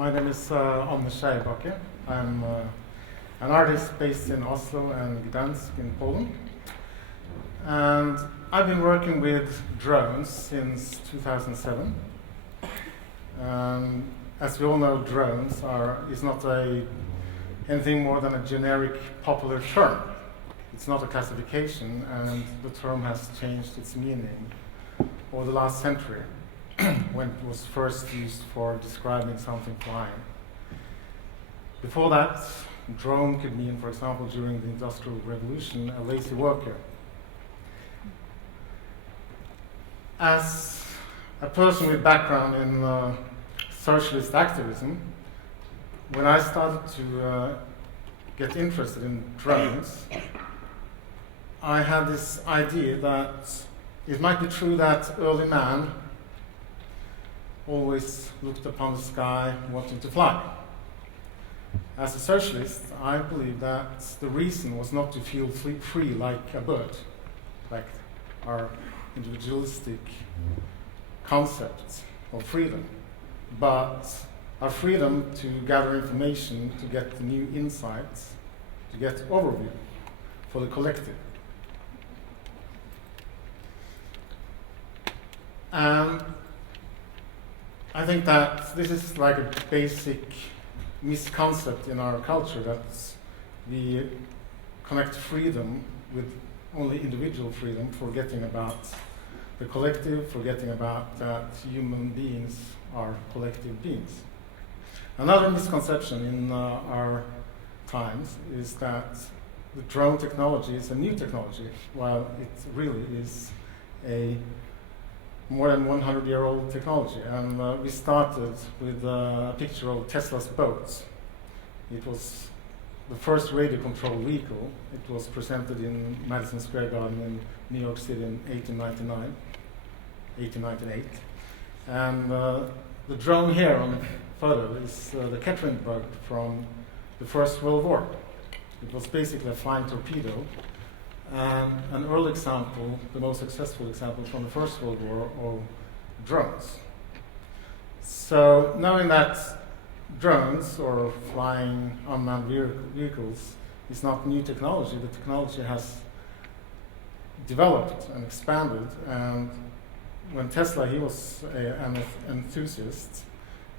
My name is Eiebakke. I'm an artist based in Oslo and Gdansk in Poland. And I've been working with drones since 2007. As we all know, drones is not anything more than a generic popular term. It's not a classification, and the term has changed its meaning over the last century when it was first used for describing something flying. Before that, drone could mean, for example, during the Industrial Revolution, a lazy worker. As a person with background in socialist activism, when I started to get interested in drones, I had this idea that it might be true that early man always looked upon the sky wanting to fly. As a socialist, I believe that the reason was not to feel free like a bird, like our individualistic concept of freedom, but our freedom to gather information, to get new insights, to get overview for the collective. And I think that this is like a basic misconcept in our culture, that we connect freedom with only individual freedom, forgetting about the collective, forgetting about that human beings are collective beings. Another misconception in our times is that the drone technology is a new technology, while it really is a more than 100-year-old technology. And we started with a picture of Tesla's boat. It was the first radio-controlled vehicle. It was presented in Madison Square Garden in New York City in 1898. And the drone here on the photo is the Catherine-bug from the First World War. It was basically a flying torpedo. And an early example, the most successful example from the First World War, of drones. So knowing that drones, or flying unmanned vehicles, is not new technology, the technology has developed and expanded. And when Tesla, he was an enthusiast,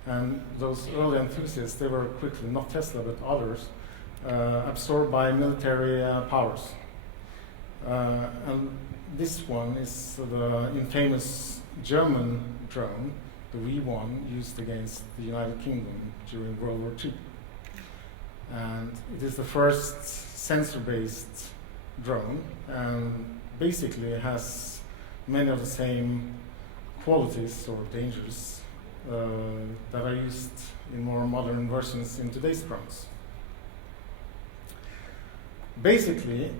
and those early enthusiasts, they were quickly, not Tesla but others, absorbed by military powers. And this one is the infamous German drone, the V1, used against the United Kingdom during World War II. And it is the first sensor-based drone, and basically has many of the same qualities or dangers that are used in more modern versions in today's drones. Basically,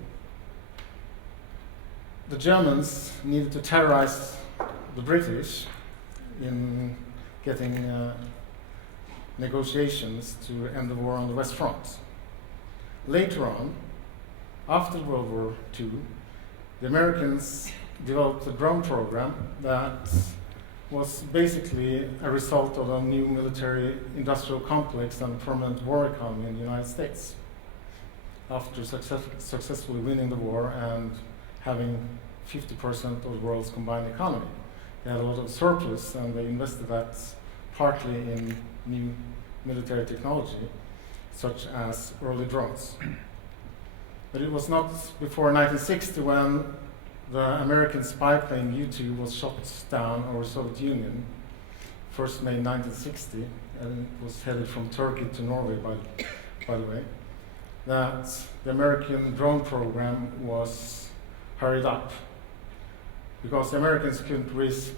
the Germans needed to terrorize the British in getting negotiations to end the war on the West Front. Later on, after World War II, the Americans developed a drone program that was basically a result of a new military industrial complex and permanent war economy in the United States. After successfully winning the war and having 50% of the world's combined economy, they had a lot of surplus, and they invested that partly in new military technology, such as early drones. But it was not before 1960 when the American spy plane U-2 was shot down over the Soviet Union, first made in 1960, and it was headed from Turkey to Norway, by the way, that the American drone program was hurried up, because the Americans couldn't risk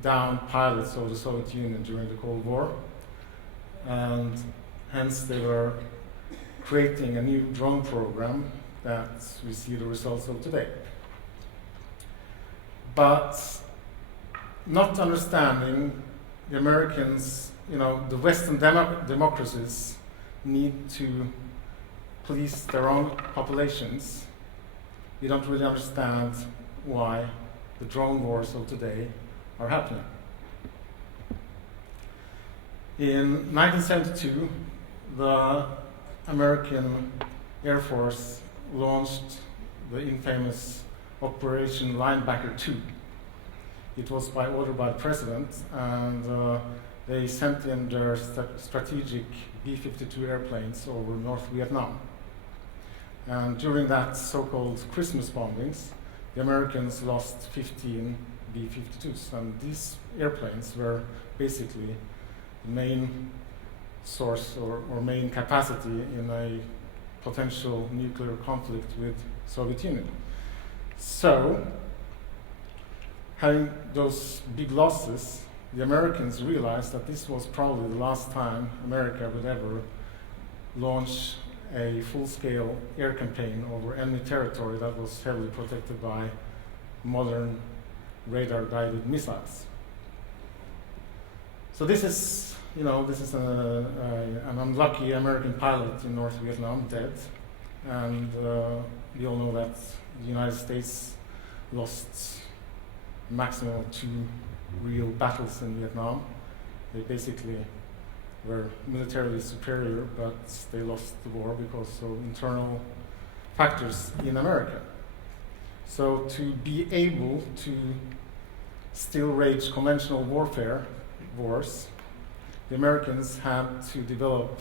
down pilots of the Soviet Union during the Cold War, and hence they were creating a new drone program that we see the results of today. But not understanding the Americans, the Western democracies need to police their own populations. We don't really understand why the drone wars of today are happening. In 1972, the American Air Force launched the infamous Operation Linebacker 2. It was by order by the president, and they sent in their strategic B-52 airplanes over North Vietnam. And during that so-called Christmas bombings, the Americans lost 15 B-52s, and these airplanes were basically the main source or main capacity in a potential nuclear conflict with Soviet Union. So, having those big losses, the Americans realized that this was probably the last time America would ever launch a full-scale air campaign over enemy territory that was heavily protected by modern radar-guided missiles. So this is, an unlucky American pilot in North Vietnam dead, and we all know that the United States lost a maximum of 2 real battles in Vietnam. They basically were militarily superior, but they lost the war because of internal factors in America. So to be able to still wage conventional warfare wars, the Americans had to develop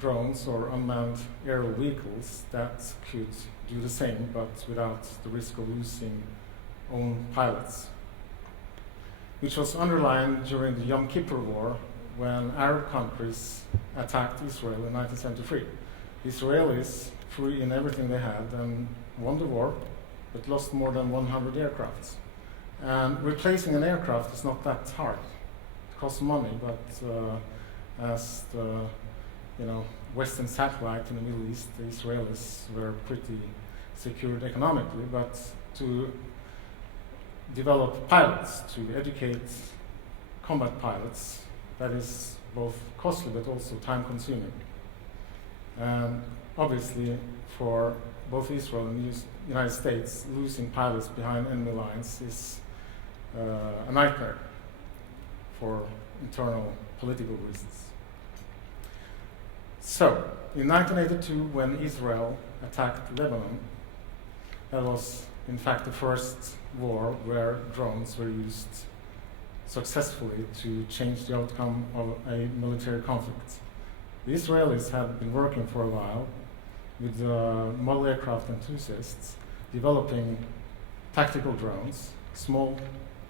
drones or unmanned aerial vehicles that could do the same, but without the risk of losing own pilots, which was underlined during the Yom Kippur War when Arab countries attacked Israel in 1973. The Israelis threw in everything they had and won the war, but lost more than 100 aircrafts. And replacing an aircraft is not that hard. It costs money, but as the Western satellite in the Middle East, the Israelis were pretty secured economically, but to develop pilots, to educate combat pilots, that is both costly but also time-consuming. And obviously, for both Israel and the United States, losing pilots behind enemy lines is a nightmare for internal political reasons. So, in 1982, when Israel attacked Lebanon, that was in fact the first war where drones were used successfully to change the outcome of a military conflict. The Israelis had been working for a while with model aircraft enthusiasts, developing tactical drones, small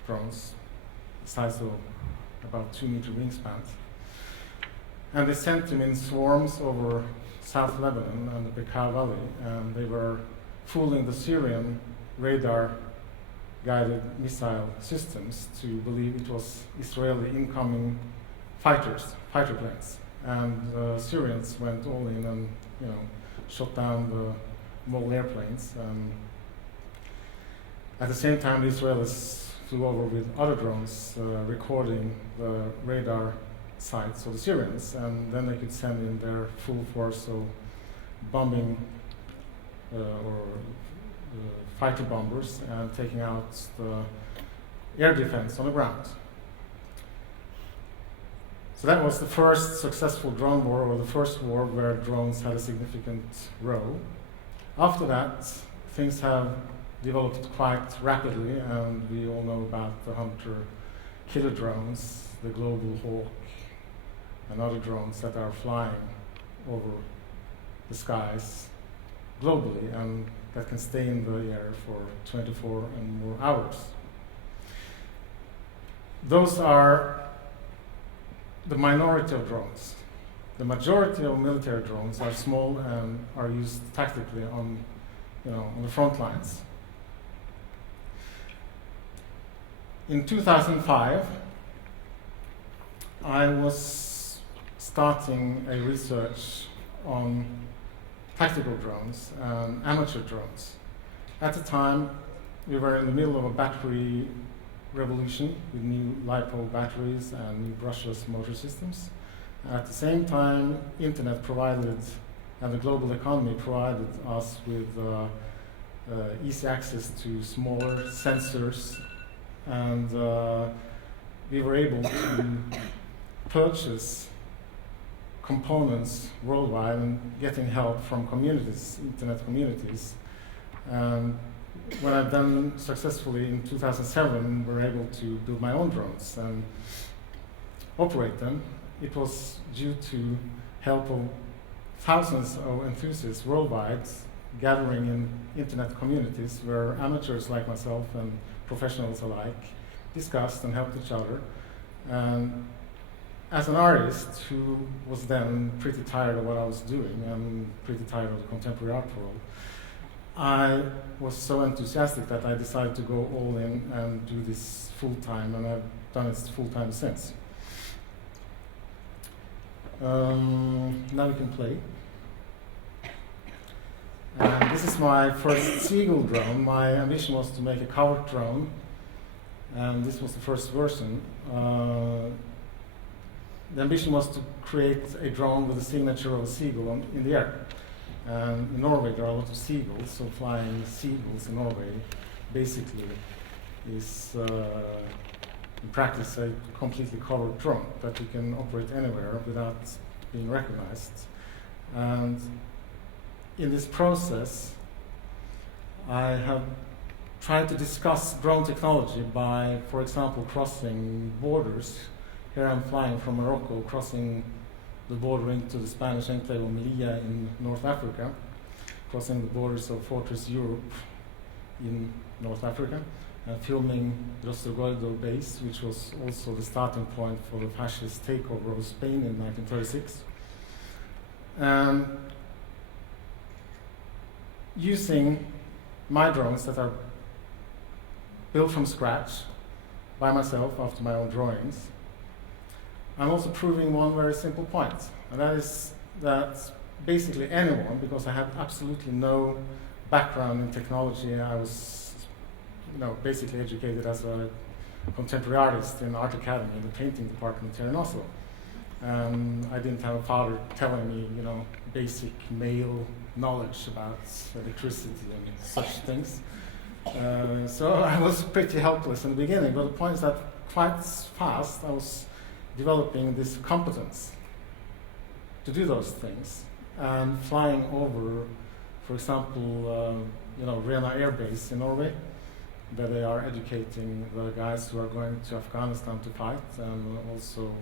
drones, the size of about 2-meter wingspans. And they sent them in swarms over South Lebanon and the Bekaa Valley, and they were fooling the Syrian radar-guided missile systems to believe it was Israeli incoming fighter planes. And the Syrians went all in and shot down the model airplanes. At the same time, the Israelis flew over with other drones recording the radar sites of the Syrians, and then they could send in their full force of bombing or fighter bombers and taking out the air defense on the ground. So that was the first successful drone war, or the first war where drones had a significant role. After that, things have developed quite rapidly, and we all know about the hunter-killer drones, the Global Hawk, and other drones that are flying over the skies globally and that can stay in the air for 24 and more hours. Those are the minority of drones. The majority of military drones are small and are used tactically on the front lines. In 2005, I was starting a research on tactical drones and amateur drones. At the time, we were in the middle of a battery revolution with new LiPo batteries and new brushless motor systems. At the same time, internet provided and the global economy provided us with easy access to smaller sensors, and we were able to purchase components worldwide and getting help from communities, internet communities. When I've done successfully in 2007, were able to build my own drones and operate them. It was due to help of thousands of enthusiasts worldwide gathering in internet communities where amateurs like myself and professionals alike discussed and helped each other. And as an artist who was then pretty tired of what I was doing and pretty tired of the contemporary art world, I was so enthusiastic that I decided to go all in and do this full-time, and I've done it full-time since. Now we can play. And this is my first seagull drone. My ambition was to make a covered drone, and this was the first version. The ambition was to create a drone with the signature of a seagull in the air. In Norway there are a lot of seagulls, so flying seagulls in Norway basically is in practice a completely covered drone that you can operate anywhere without being recognized. And in this process I have tried to discuss drone technology by, for example, crossing borders. Here I'm flying from Morocco, crossing the border into the Spanish enclave of Melilla in North Africa, crossing the borders of Fortress Europe in North Africa, and filming Rostro Gordo base, which was also the starting point for the fascist takeover of Spain in 1936. Using my drones that are built from scratch by myself after my own drawings, I'm also proving one very simple point, and that is that basically anyone, because I have absolutely no background in technology, I was basically educated as a contemporary artist in Art Academy in the painting department here in Oslo. I didn't have a father telling me, basic male knowledge about electricity and such things. So I was pretty helpless in the beginning, but the point is that quite fast I was developing this competence to do those things, and flying over, for example, Rena Air Base in Norway, where they are educating the guys who are going to Afghanistan to fight, and also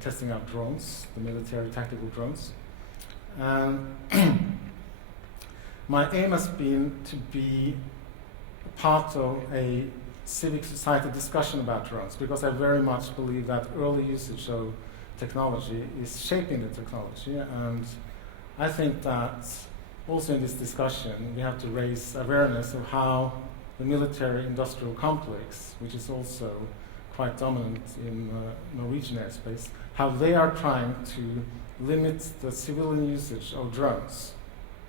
testing out drones, the military tactical drones. And my aim has been to be part of a civic society discussion about drones, because I very much believe that early usage of technology is shaping the technology, and I think that also in this discussion we have to raise awareness of how the military-industrial complex, which is also quite dominant in Norwegian airspace, how they are trying to limit the civilian usage of drones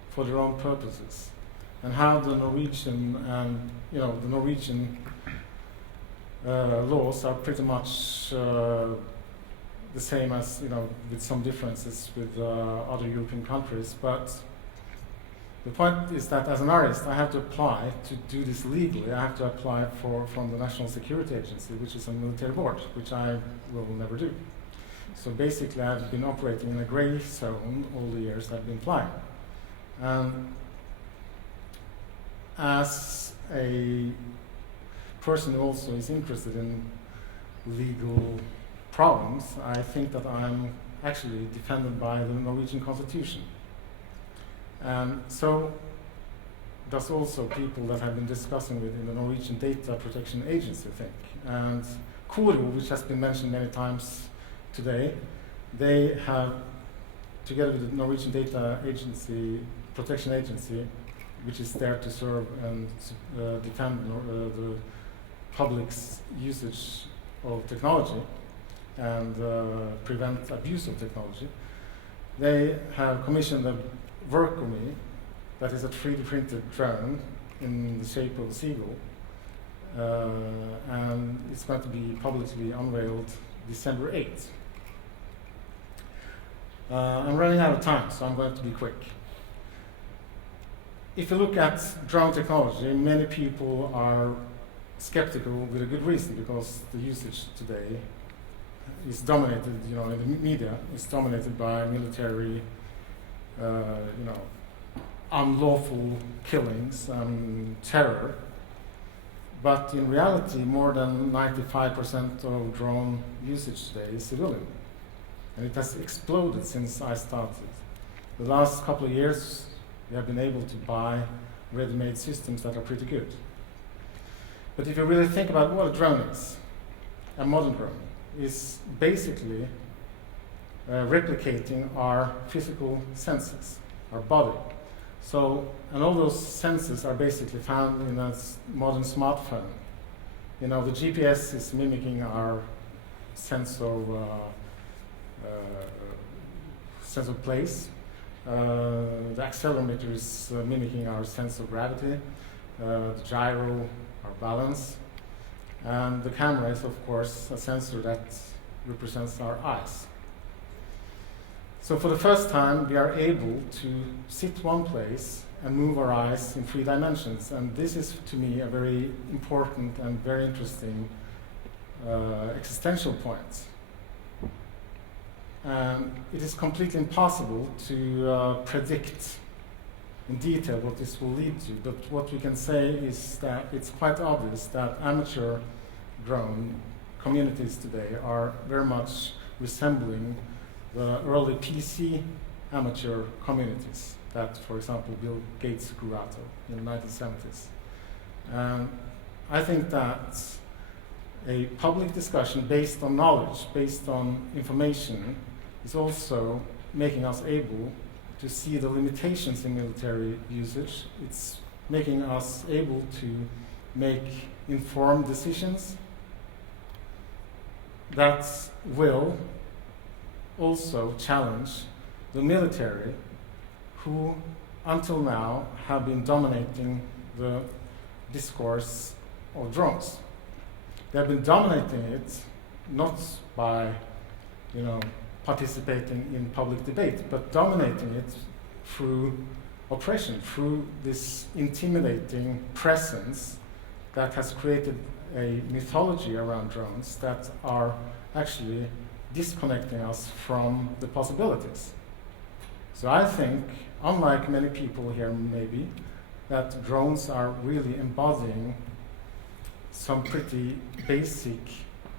for their own purposes, and how the Norwegian laws are pretty much the same as, with some differences with other European countries. But the point is that as an artist, I have to apply to do this legally. I have to apply from the National Security Agency, which is a military board, which I will never do. So basically, I've been operating in a gray zone all the years I've been flying. As a person who also is interested in legal problems, I think that I'm actually defended by the Norwegian Constitution. And so does also people that I've been discussing with in the Norwegian Data Protection Agency, I think. And KORO, which has been mentioned many times today, they have, together with the Norwegian Data Protection Agency, which is there to serve and defend the public's usage of technology and prevent abuse of technology, they have commissioned a work of me that is a 3D printed drone in the shape of a seagull, and it's going to be publicly unveiled December 8th. I'm running out of time, so I'm going to be quick. If you look at drone technology, many people are skeptical with a good reason, because the usage today is dominated, in the media, is dominated by military, unlawful killings and terror. But in reality, more than 95% of drone usage today is civilian. And it has exploded since I started. The last couple of years, we have been able to buy ready-made systems that are pretty good. But if you really think about what a drone is, a modern drone is basically replicating our physical senses, our body. So, and all those senses are basically found in a modern smartphone. The GPS is mimicking our sense of place. The accelerometer is mimicking our sense of gravity. The gyro, our balance. And the camera is, of course, a sensor that represents our eyes. So for the first time, we are able to sit one place and move our eyes in 3 dimensions. And this is, to me, a very important and very interesting existential point. And it is completely impossible to predict in detail what this will lead to. But what we can say is that it's quite obvious that amateur drone communities today are very much resembling the early PC amateur communities that, for example, Bill Gates grew out of in the 1970s. And I think that a public discussion based on knowledge, based on information, is also making us able to see the limitations in military usage. It's making us able to make informed decisions that will also challenge the military, who until now have been dominating the discourse of drones. They have been dominating it not by, participating in public debate, but dominating it through oppression, through this intimidating presence that has created a mythology around drones that are actually disconnecting us from the possibilities. So I think, unlike many people here maybe, that drones are really embodying some pretty basic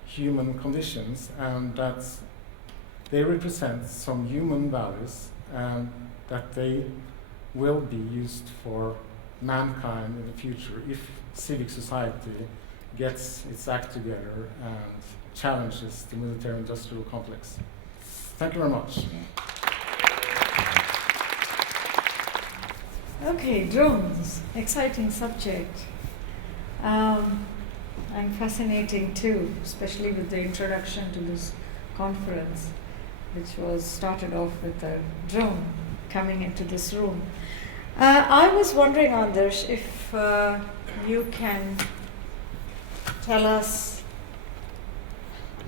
human conditions, and that they represent some human values, and that they will be used for mankind in the future if civic society gets its act together and challenges the military-industrial complex. Thank you very much. Okay, drones, exciting subject. And fascinating too, especially with the introduction to this conference, which was started off with a drone coming into this room. I was wondering, Anders, if you can tell us,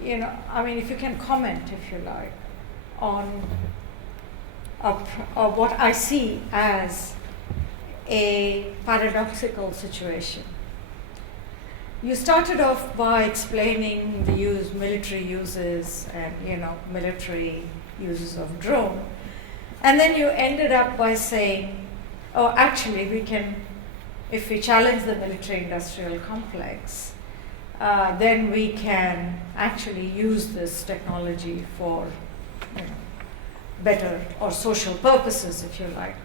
if you can comment, if you like, on what I see as a paradoxical situation. You started off by explaining the military uses and military uses of drone, and then you ended up by saying, oh, actually we can, if we challenge the military-industrial complex, then we can actually use this technology for better or social purposes, if you like.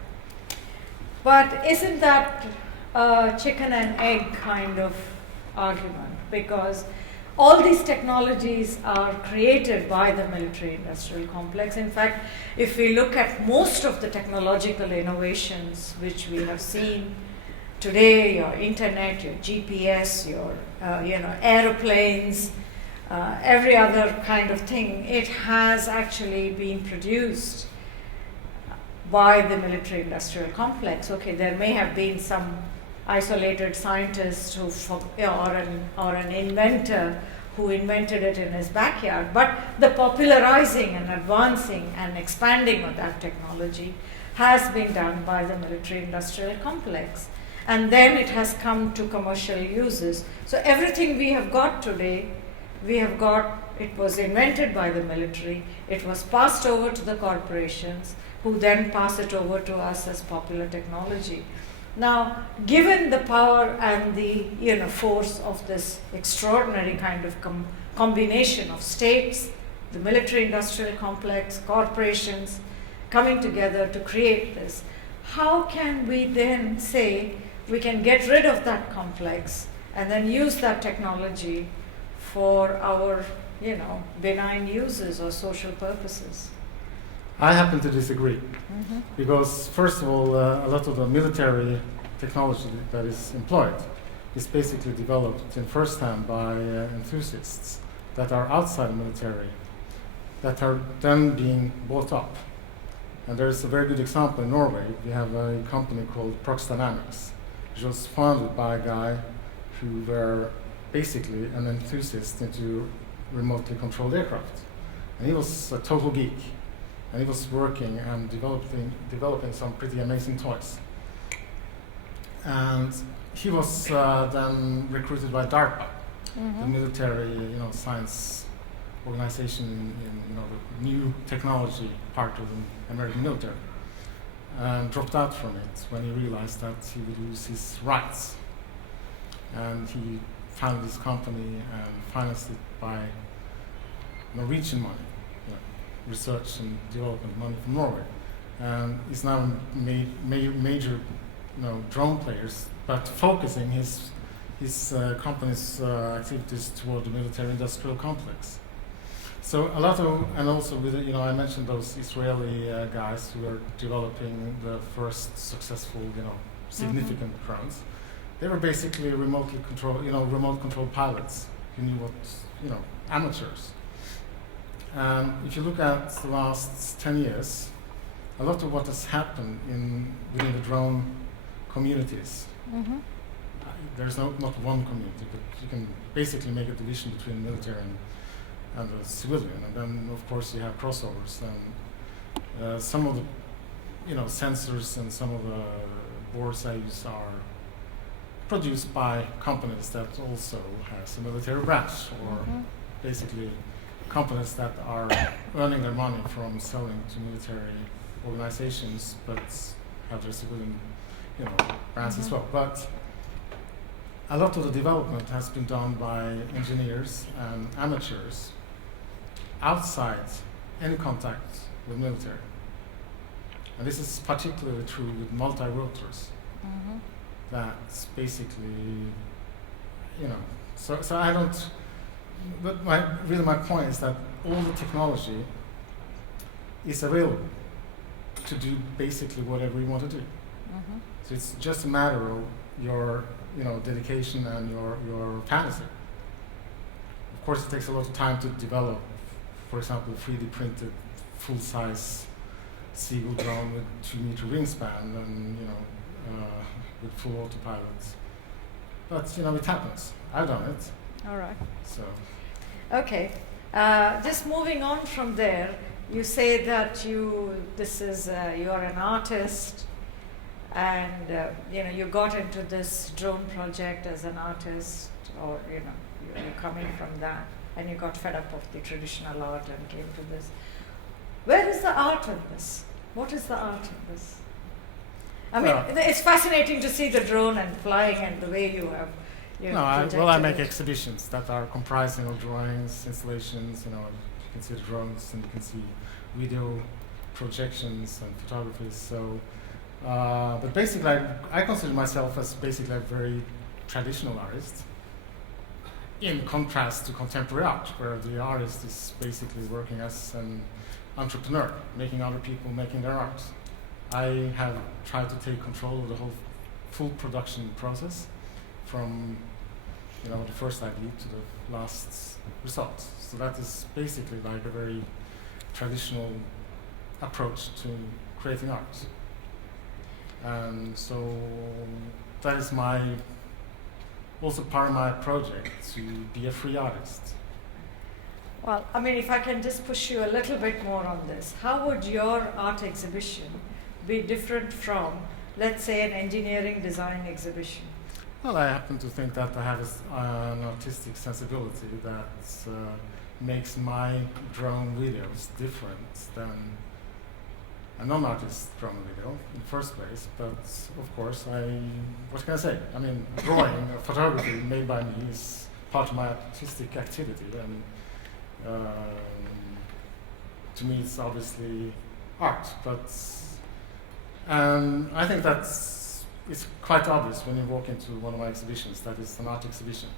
But isn't that a chicken and egg kind of argument? Because all these technologies are created by the military-industrial complex. In fact, if we look at most of the technological innovations which we have seen today, your internet, your GPS, your aeroplanes, every other kind of thing, it has actually been produced by the military-industrial complex. Okay, there may have been some isolated scientist or an inventor who invented it in his backyard, but the popularizing and advancing and expanding of that technology has been done by the military-industrial complex. And then it has come to commercial uses. So everything we have got today, we have got, it was invented by the military, it was passed over to the corporations, who then pass it over to us as popular technology. Now, given the power and the force of this extraordinary kind of combination of states, the military-industrial complex, corporations coming together to create this, how can we then say we can get rid of that complex and then use that technology for our, benign uses or social purposes? I happen to disagree, because first of all, a lot of the military technology that is employed is basically developed in first hand by enthusiasts that are outside the military, that are then being bought up. And there's a very good example in Norway. We have a company called Prox Dynamics, which was founded by a guy who were basically an enthusiast into remotely controlled aircraft. And he was a total geek. And he was working and developing some pretty amazing toys. And he was then recruited by DARPA, the military, science organization in the new technology part of the American military, and dropped out from it when he realized that he would lose his rights. And he founded this company and financed it by Norwegian money. Research and development money from Norway, and is now major drone players, but focusing his company's activities toward the military-industrial complex. So a lot of, and also with I mentioned those Israeli guys who are developing the first successful significant drones. They were basically remote control pilots who knew what amateurs. And if you look at the last 10 years, a lot of what has happened within the drone communities, there's not one community, but you can basically make a division between military and the civilian. And then, of course, you have crossovers. And some of the sensors and some of the boards I use are produced by companies that also has a military branch, or basically companies that are earning their money from selling to military organizations, but have their civilian, brands as well. But a lot of the development has been done by engineers and amateurs outside any contact with military. And this is particularly true with multi-rotors. That's basically, so I don't. But my point is that all the technology is available to do basically whatever you want to do. So it's just a matter of your dedication and your fantasy. Of course, it takes a lot of time to develop, for example, a 3D printed full-size seagull drone with 2-meter wingspan and with full autopilot. But it happens. I've done it. All right. So. Okay. Just moving on from there, you say that you are an artist, and you got into this drone project as an artist, or you're coming from that, and you got fed up of the traditional art and came to this. Where is the art in this? What is the art in this? I mean, it's fascinating to see the drone and flying and the way you have. I make exhibitions that are comprising of drawings, installations. You can see the drones and you can see video projections and photography. So, but basically, I consider myself as basically a very traditional artist, in contrast to contemporary art, where the artist is basically working as an entrepreneur, making other people making their art. I have tried to take control of the whole full production process, from the first idea to the last result. So that is basically like a very traditional approach to creating art. And so that is also part of my project, to be a free artist. Well, I mean, if I can just push you a little bit more on this, how would your art exhibition be different from, let's say, an engineering design exhibition? Well, I happen to think that I have an artistic sensibility that makes my drone videos different than a non-artist drone video in the first place. But of course, what can I say? I mean, drawing, photography made by me is part of my artistic activity, and to me, it's obviously art. And I think it's quite obvious when you walk into one of my exhibitions that it's an art exhibition.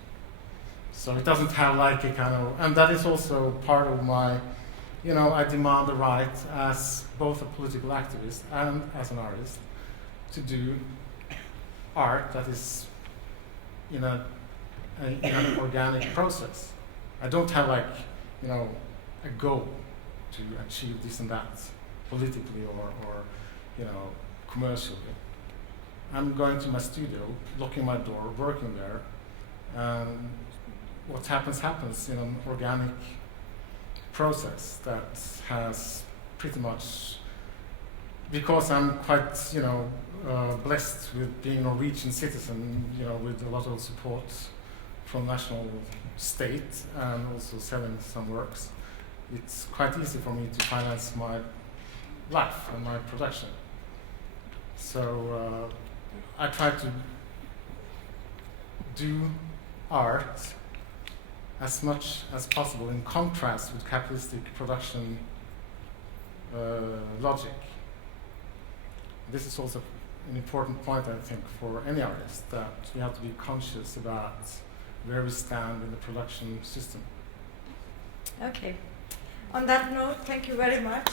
So it doesn't have like a kind of, and that is also part of my, I demand the right as both a political activist and as an artist to do art that is in an organic process. I don't have like, a goal to achieve this and that politically or commercially. I'm going to my studio, locking my door, working there, and what happens in an organic process that has pretty much, because I'm quite, blessed with being a Norwegian citizen, with a lot of support from national state and also selling some works, it's quite easy for me to finance my life and my production. So I try to do art as much as possible in contrast with capitalistic production logic. This is also an important point, I think, for any artist, that we have to be conscious about where we stand in the production system. Okay. On that note, thank you very much.